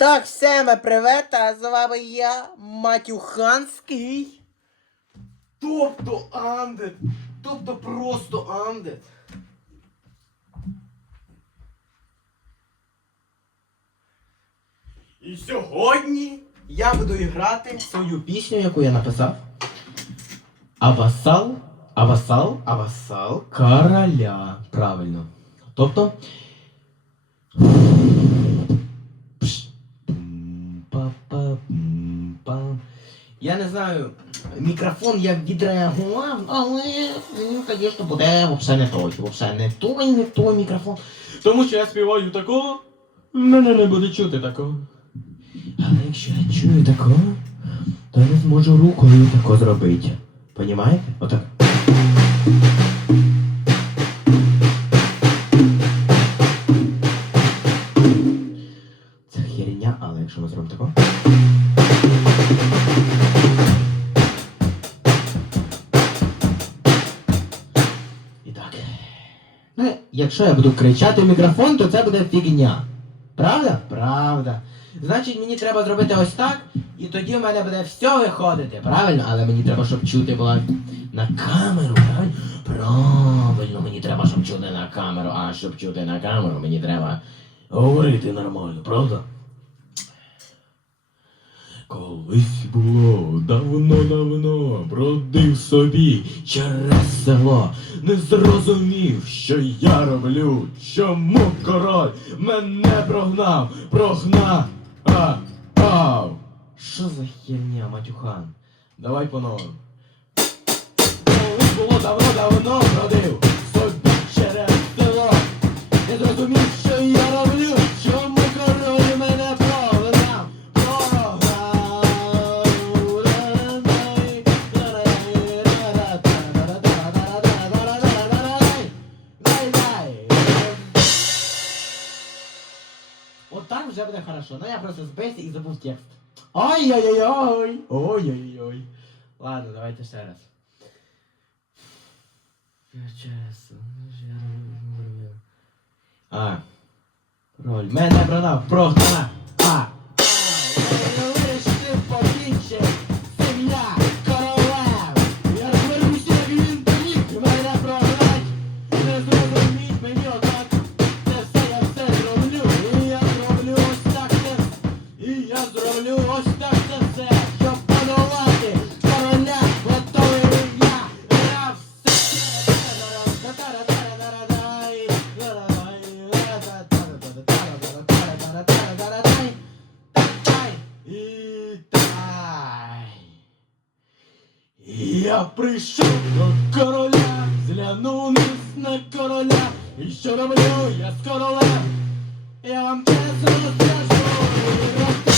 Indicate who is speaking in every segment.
Speaker 1: так, всем привет, а з вами я, Матюханський. Тобто Андет. Тобто просто Андет. І сьогодні я буду грати свою пісню, яку я написав. Авасал, авасал, авасал короля. Правильно. Тобто. Я не знаю, мікрофон як відреагував, але він, звісно, буде взагалі не той. Взагалі не той, не той мікрофон. Тому що я співаю такого, мене не буде чути такого. Але якщо я чую такого, то я не зможу рукою тако зробити. Понімаєте? Отак. Це херня, але якщо ми зробимо тако. І так. Ну, якщо я буду кричати в мікрофон, то це буде фігня. Правда? Правда. Значить, мені треба зробити ось так, і тоді в мене буде все виходити. Правильно? Але мені треба, щоб чути було на камеру, правильно? Правильно, мені треба, щоб чути на камеру, а щоб чути на камеру, мені треба говорити нормально, правда? Колись було давно-давно бродив собі через село, не зрозумів, що я роблю, чому король мене прогнав, прогнав, а, ав. Що за херня, матюхан? Давай по-новому. Колись було давно-давно бродив собі через село, не зрозумів, що я роблю, чому хорошо. Ну я просто збився і забув текст. Ой-ой-ой-ой! Ой-ой-ой. Ладно, давайте ще раз. А. Роль. Мене продав, прогнав. А. Я прийшов до короля, зглянув низ на короля, і що я з королем? Я вам чесно скажу,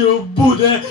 Speaker 1: що буде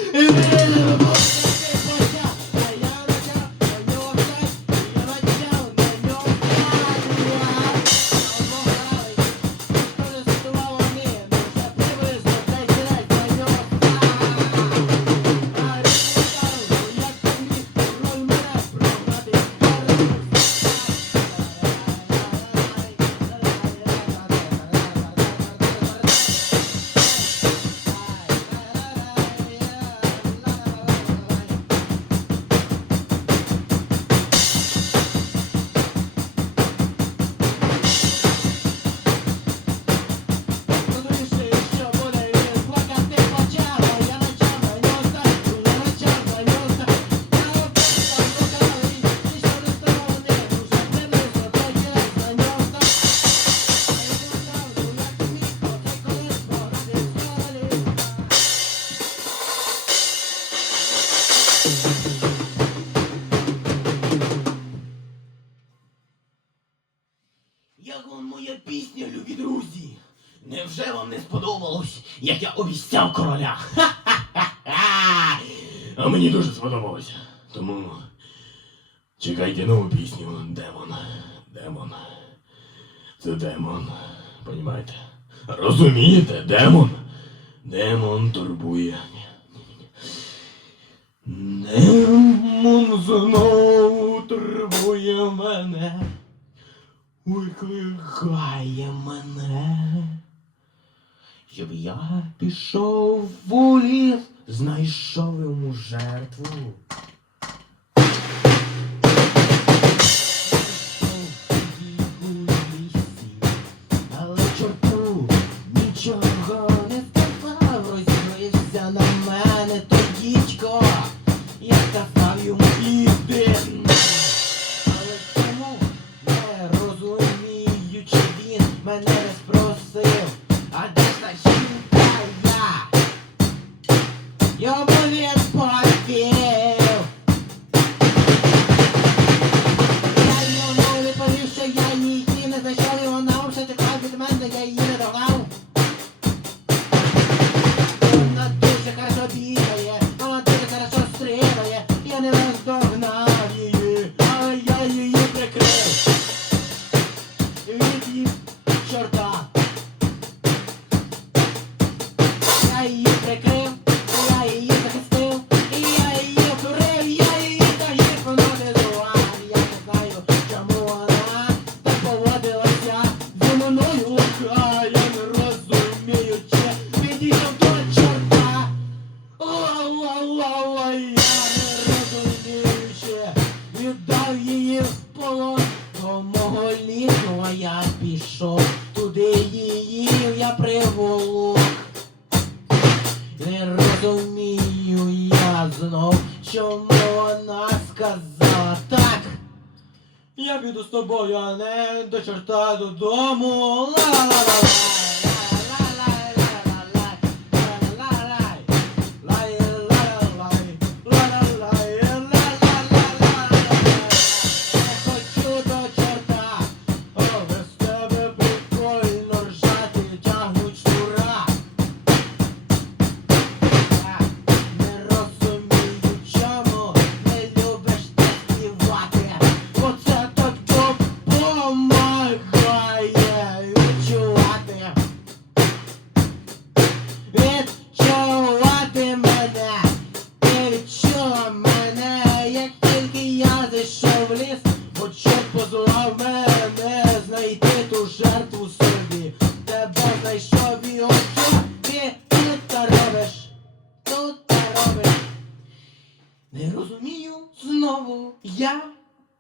Speaker 1: моя пісня, любі друзі. Невже вам не сподобалось, як я обіцяв короля? Ха-ха-ха! А мені дуже сподобалось. Тому чекайте нову пісню. Демон. Демон. Це демон. Понімаєте? Розумієте? Демон? Демон турбує. Демон знову турбує мене викликає мене, щоб я пішов у ліс, знайшов йому жертву. тобою, а не до чорта додому. Ла-ла-ла-ла. пішов в ліс, Очок позував мене, знайти ту жертву собі. Тебе знайшов і очок, ти тут та робиш, тут та робиш. Не розумію знову я,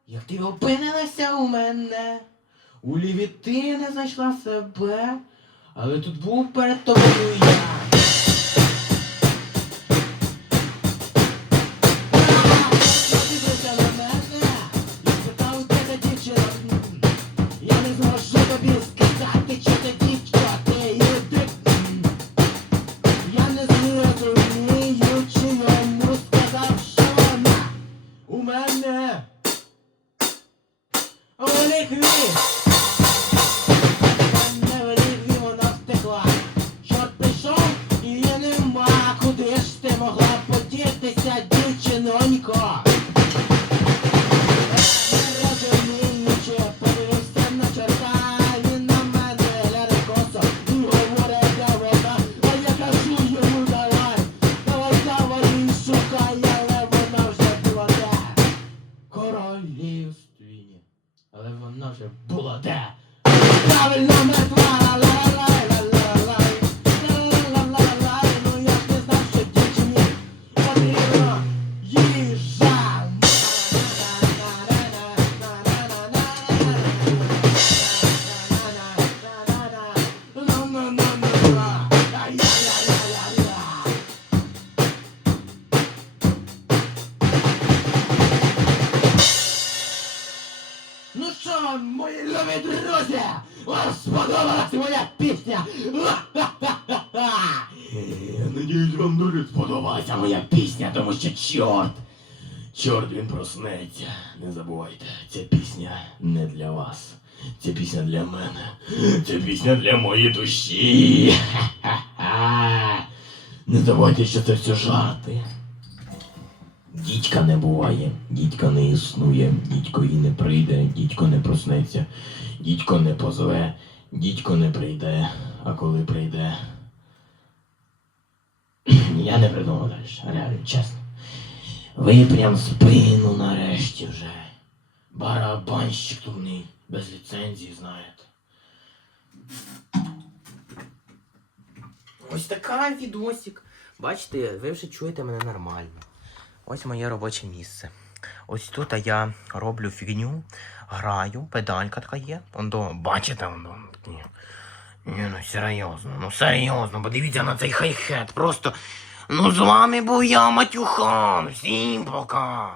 Speaker 1: як ти опинилася у мене. У ліві ти не знайшла себе, але тут був перед тобою я. твоя пісня. Е, надіюсь, вам дуже сподобалася моя пісня, тому що чорт. Чорт він проснеться. Не забувайте, ця пісня не для вас. Ця пісня для мене. Ця пісня для моєї душі. Не забувайте, що це все жарти. Дідька не буває, дідько не існує, дідько і не прийде, дідько не проснеться, дідько не позове. Дідько не прийде, а коли прийде. Я не придумав далі, реально, чесно. Ви прям спину нарешті вже. Барабанщик турний, без ліцензії, знаєте. Ось така відосик. Бачите, ви вже чуєте мене нормально. Ось моє робоче місце. Ось тут я роблю фігню, граю, педалька така є. Ондо, бачите, ондо. Ні. Ну серйозно, ну серйозно, подивіться на цей хай-хет. Просто. Ну з вами був я, Матюхан. Всім пока.